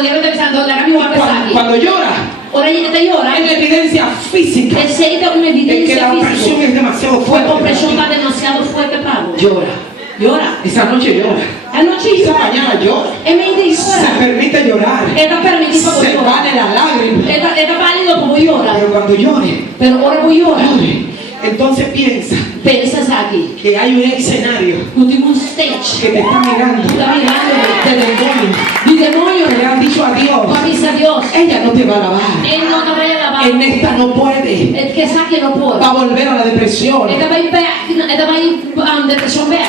dia avete visto la capiva pesati. Cuando llora, Ora te llora. es la evidencia física E se da de que un'evidenza la opresión fisica. es demasiado Poi fuerte. l'oppressione va demasiado fuerte para vos. Llora. Llora. Esa noche llora. Anoche Esa llora. mañana llora. E mi dice Se llora. permite llorar. E da permettito Se voi van llora. las lágrimas. E da valido come voi llora. Pero cuando llore, Però ora voi llora. llore. Entonces piensa Pensa Saki. que hay un escenario L'ultimo stage. que te está mirando Sta mirando de demonio. di demonio. Que le han dicho a Dios, Avvisa a Dios. ella no te va a lavar. E non avrai lavato. En esta no puede. E che sa che non può. Va a volver a la depresión. E da vai back. E da vai depressione back.